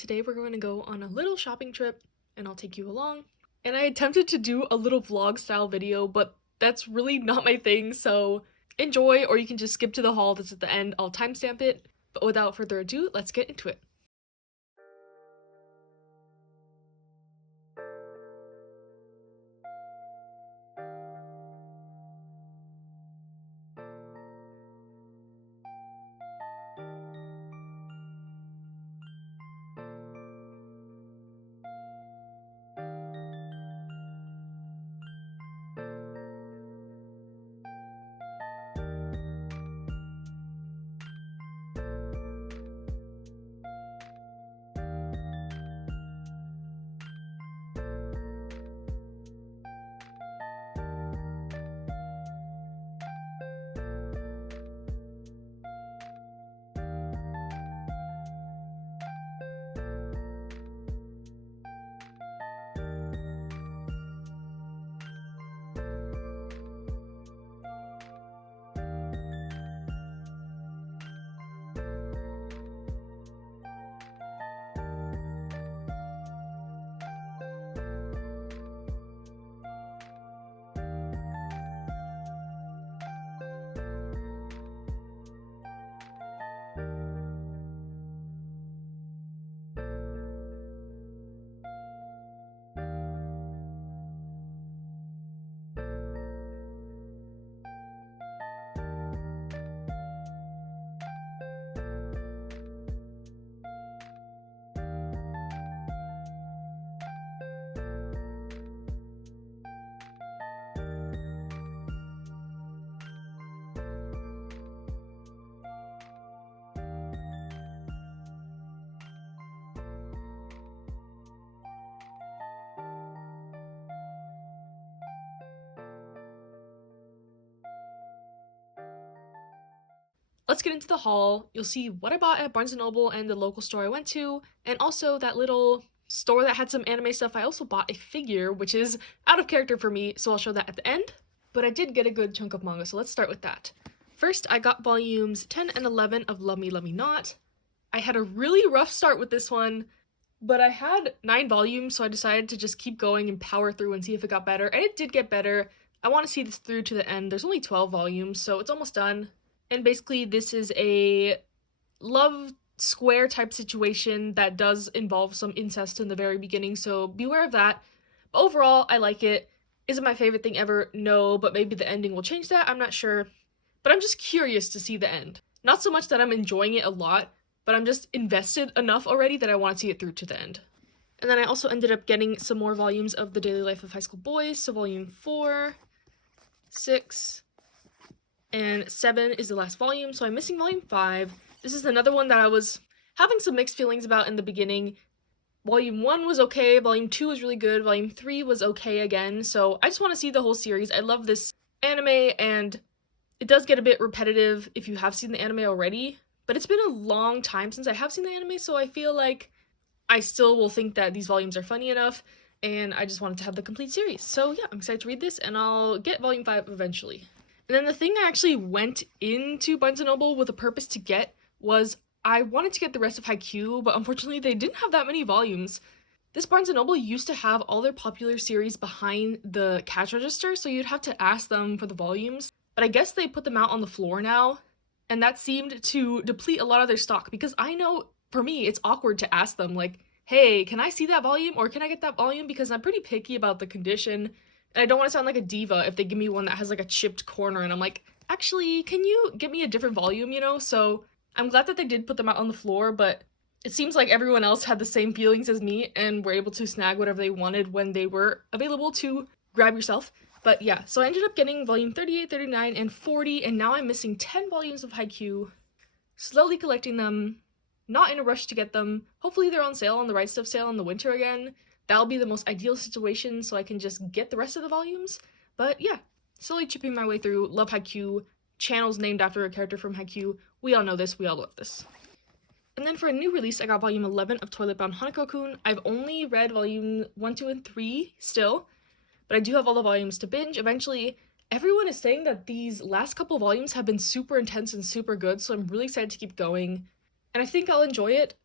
Today we're going to go on a little shopping trip and I'll take you along. And I attempted to do a little vlog style video, but that's really not my thing, so enjoy, or you can just skip to the haul that's at the end. I'll timestamp it. But without further ado, let's get into it. Let's get into the haul. You'll see what I bought at Barnes & Noble and the local store I went to, and also that little store that had some anime stuff. I also bought a figure, which is out of character for me, so I'll show that at the end. But I did get a good chunk of manga, so let's start with that. First, I got volumes 10 and 11 of Love Me, Love Me Not. I had a really rough start with this one, but I had 9 volumes, so I decided to just keep going and power through and see if it got better, and it did get better. I want to see this through to the end. There's only 12 volumes, so it's almost done. And basically this is a love square type situation that does involve some incest in the very beginning, so beware of that. But overall, I like it. Is it my favorite thing ever? No, but maybe the ending will change that, I'm not sure. But I'm just curious to see the end. Not so much that I'm enjoying it a lot, but I'm just invested enough already that I want to see it through to the end. And then I also ended up getting some more volumes of The Daily Life of High School Boys, so volume 4, 6, and 7 is the last volume, so I'm missing volume 5. This is another one that I was having some mixed feelings about in the beginning. Volume 1 was okay, volume 2 was really good, volume 3 was okay again, so I just want to see the whole series. I love this anime, and it does get a bit repetitive if you have seen the anime already, but it's been a long time since I have seen the anime, so I feel like I still will think that these volumes are funny enough, and I just wanted to have the complete series. So yeah, I'm excited to read this, and I'll get volume 5 eventually. And then the thing I actually went into Barnes & Noble with a purpose to get was I wanted to get the rest of Haikyuu, but unfortunately they didn't have that many volumes. This Barnes & Noble used to have all their popular series behind the cash register, so you'd have to ask them for the volumes. But I guess they put them out on the floor now, and that seemed to deplete a lot of their stock, because I know, for me, it's awkward to ask them, like, hey, can I see that volume, or can I get that volume, because I'm pretty picky about the condition. And I don't want to sound like a diva if they give me one that has like a chipped corner and I'm like, actually, can you get me a different volume, you know? So I'm glad that they did put them out on the floor, but it seems like everyone else had the same feelings as me and were able to snag whatever they wanted when they were available to grab yourself. But yeah, so I ended up getting volume 38, 39, and 40, and now I'm missing 10 volumes of Haikyuu. Slowly collecting them, not in a rush to get them. Hopefully they're on sale on the Right Stuff sale in the winter again. That'll be the most ideal situation so I can just get the rest of the volumes. But yeah, slowly chipping my way through. Love Haikyuu. Channel's named after a character from Haikyuu. We all know this. We all love this. And then for a new release, I got volume 11 of Toilet Bound Hanako-kun. I've only read volume 1, 2, and 3 still, but I do have all the volumes to binge. Eventually, everyone is saying that these last couple volumes have been super intense and super good, so I'm really excited to keep going. And I think I'll enjoy it.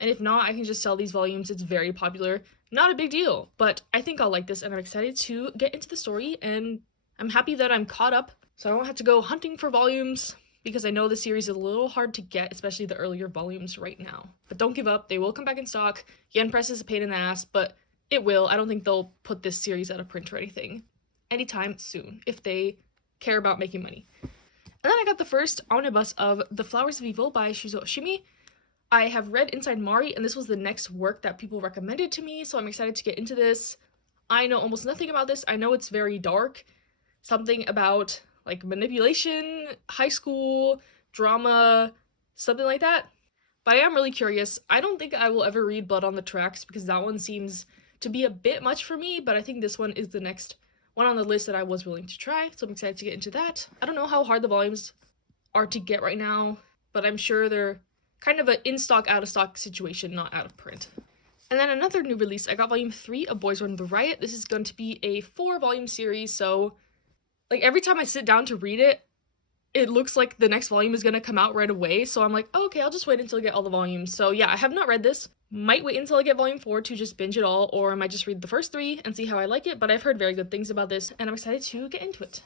And if not, I can just sell these volumes. It's very popular. Not a big deal, but I think I'll like this, and I'm excited to get into the story, and I'm happy that I'm caught up, so I don't have to go hunting for volumes, because I know the series is a little hard to get, especially the earlier volumes right now. But don't give up, they will come back in stock. Yen Press is a pain in the ass, but it will. I don't think they'll put this series out of print or anything anytime soon, if they care about making money. And then I got the first omnibus of The Flowers of Evil by Shuzo Oshimi. I have read Inside Mari, and this was the next work that people recommended to me, so I'm excited to get into this. I know almost nothing about this. I know it's very dark. Something about, like, manipulation, high school, drama, something like that. But I am really curious. I don't think I will ever read Blood on the Tracks, because that one seems to be a bit much for me, but I think this one is the next one on the list that I was willing to try, so I'm excited to get into that. I don't know how hard the volumes are to get right now, but I'm sure they're kind of an in-stock, out-of-stock situation, not out of print. And then another new release, I got volume 3 of Boys Run the Riot. This is going to be a 4-volume series, so like every time I sit down to read it, it looks like the next volume is going to come out right away, so I'm like, oh, okay, I'll just wait until I get all the volumes. So yeah, I have not read this. Might wait until I get volume 4 to just binge it all, or I might just read the first 3 and see how I like it, but I've heard very good things about this, and I'm excited to get into it.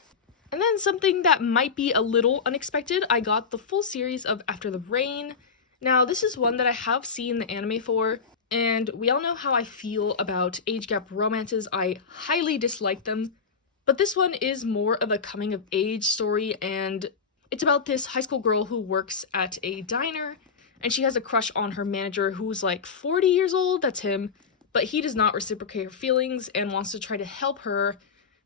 And then something that might be a little unexpected, I got the full series of After the Rain. Now, this is one that I have seen the anime for, and we all know how I feel about age gap romances. I highly dislike them, but this one is more of a coming of age story, and it's about this high school girl who works at a diner, and she has a crush on her manager who's like 40 years old, that's him, but he does not reciprocate her feelings and wants to try to help her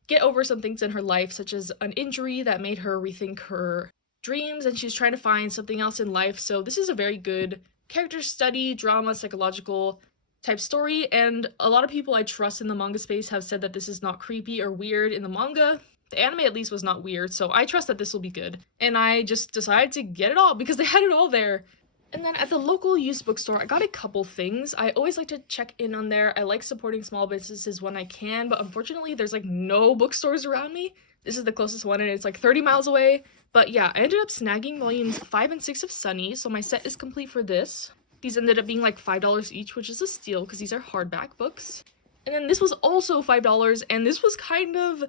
get over some things in her life, such as an injury that made her rethink her dreams, and she's trying to find something else in life. So this is a very good character study, drama, psychological type story, and a lot of people I trust in the manga space have said that this is not creepy or weird in the manga. The anime at least was not weird, so I trust that this will be good. And I just decided to get it all because they had it all there. And then at the local used bookstore, I got a couple things. I always like to check in on there. I like supporting small businesses when I can, but unfortunately there's like no bookstores around me. This is the closest one and it's like 30 miles away. But yeah, I ended up snagging volumes 5 and 6 of Sunny, so my set is complete for this. These ended up being like $5 each, which is a steal because these are hardback books. And then this was also $5, and this was kind of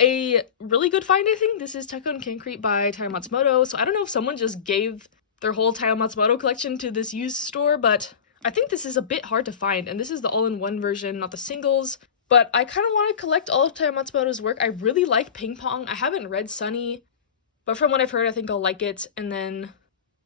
a really good find, I think. This is Tekko and Concrete by Taiyo Matsumoto, so I don't know if someone just gave their whole Taiyo Matsumoto collection to this used store, but I think this is a bit hard to find, and this is the all-in-one version, not the singles. But I kind of want to collect all of Taiyo Matsumoto's work. I really like Ping Pong. I haven't read Sunny, but from what I've heard, I think I'll like it. And then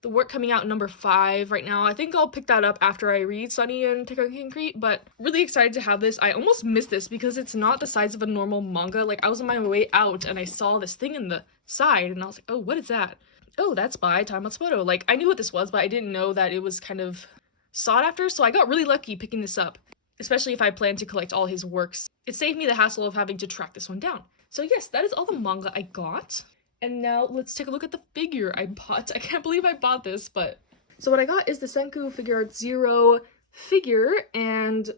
the work coming out number 5 right now, I think I'll pick that up after I read Sunny and Tekko and Concrete, but really excited to have this. I almost missed this because it's not the size of a normal manga. Like, I was on my way out and I saw this thing in the side and I was like, oh, what is that? Oh, that's by Taiyo Matsumoto. Like, I knew what this was, but I didn't know that it was kind of sought after, so I got really lucky picking this up, especially if I plan to collect all his works. It saved me the hassle of having to track this one down. So yes, that is all the manga I got. And now let's take a look at the figure I bought. I can't believe I bought this, but... So what I got is the Senku Figure Art Zero figure, and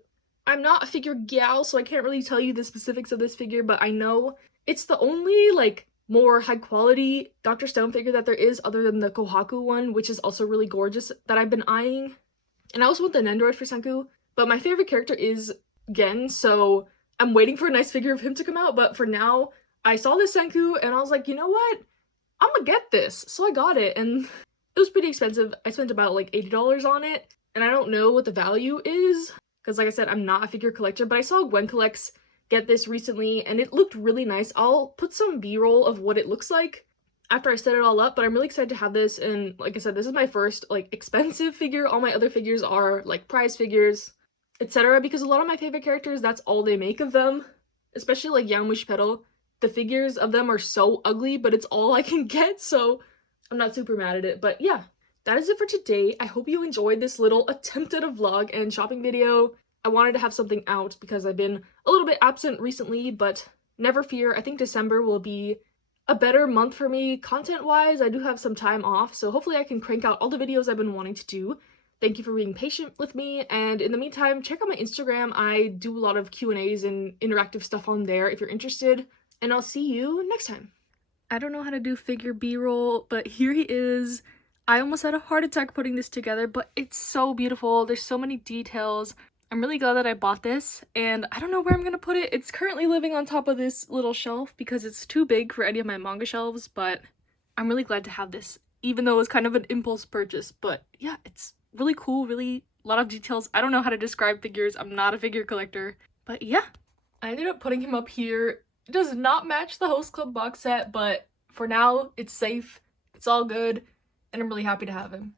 I'm not a figure gal, so I can't really tell you the specifics of this figure, but I know it's the only, like, more high-quality Dr. Stone figure that there is other than the Kohaku one, which is also really gorgeous, that I've been eyeing. And I also want the Nendoroid for Senku, but my favorite character is Gen, so I'm waiting for a nice figure of him to come out, but for now, I saw this Senku, and I was like, you know what? I'm gonna get this. So I got it, and it was pretty expensive. I spent about like $80 on it, and I don't know what the value is, because like I said, I'm not a figure collector, but I saw Gwen Collects get this recently, and it looked really nice. I'll put some b-roll of what it looks like after I set it all up, but I'm really excited to have this, and like I said, this is my first, like, expensive figure. All my other figures are, like, prize figures, etc., because a lot of my favorite characters, that's all they make of them, especially, like, Yamushi Pedal. The figures of them are so ugly, but it's all I can get, so I'm not super mad at it. But yeah, that is it for today. I hope you enjoyed this little attempt at a vlog and shopping video. I wanted to have something out because I've been a little bit absent recently, but never fear. I think December will be a better month for me content-wise. I do have some time off, so hopefully I can crank out all the videos I've been wanting to do. Thank you for being patient with me, and in the meantime, check out my Instagram. I do a lot of Q&As and interactive stuff on there if you're interested. And I'll see you next time. I don't know how to do figure b-roll, but here he is. I almost had a heart attack putting this together, but it's so beautiful. There's so many details. I'm really glad that I bought this, and I don't know where I'm gonna put it. It's currently living on top of this little shelf because it's too big for any of my manga shelves, but I'm really glad to have this, even though it was kind of an impulse purchase. But yeah, it's really cool, really a lot of details. I don't know how to describe figures. I'm not a figure collector, but yeah. I ended up putting him up here. It does not match the Host Club box set, but for now, it's safe. It's all good, and I'm really happy to have him.